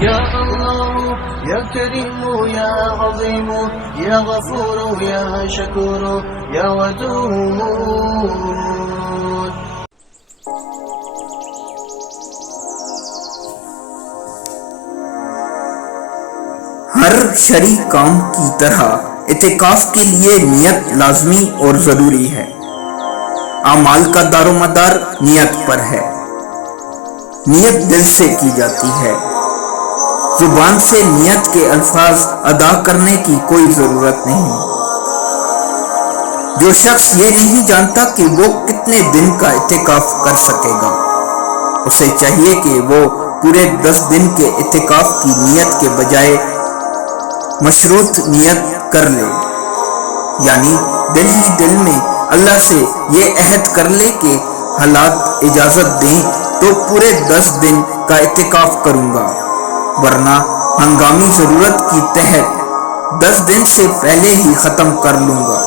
يا الله يا كريم يا عظيم يا غفور يا شكور يا ودود. ہر شرعی کام کی طرح اعتکاف کے لیے نیت لازمی اور ضروری ہے۔ اعمال کا دار و مدار نیت پر ہے۔ نیت دل سے کی جاتی ہے، زبان سے نیت کے الفاظ ادا کرنے کی کوئی ضرورت نہیں۔ جو شخص یہ نہیں جانتا کہ وہ کتنے دن کا اعتکاف کر سکے گا، اسے چاہیے کہ وہ پورے 10 دن کے اعتکاف کی نیت کے بجائے مشروط نیت کر لے، یعنی دل ہی دل میں اللہ سے یہ عہد کر لے کہ حالات اجازت دیں تو پورے 10 دن کا اعتکاف کروں گا، ورنہ ہنگامی ضرورت کی تحت 10 دن سے پہلے ہی ختم کر لوں گا۔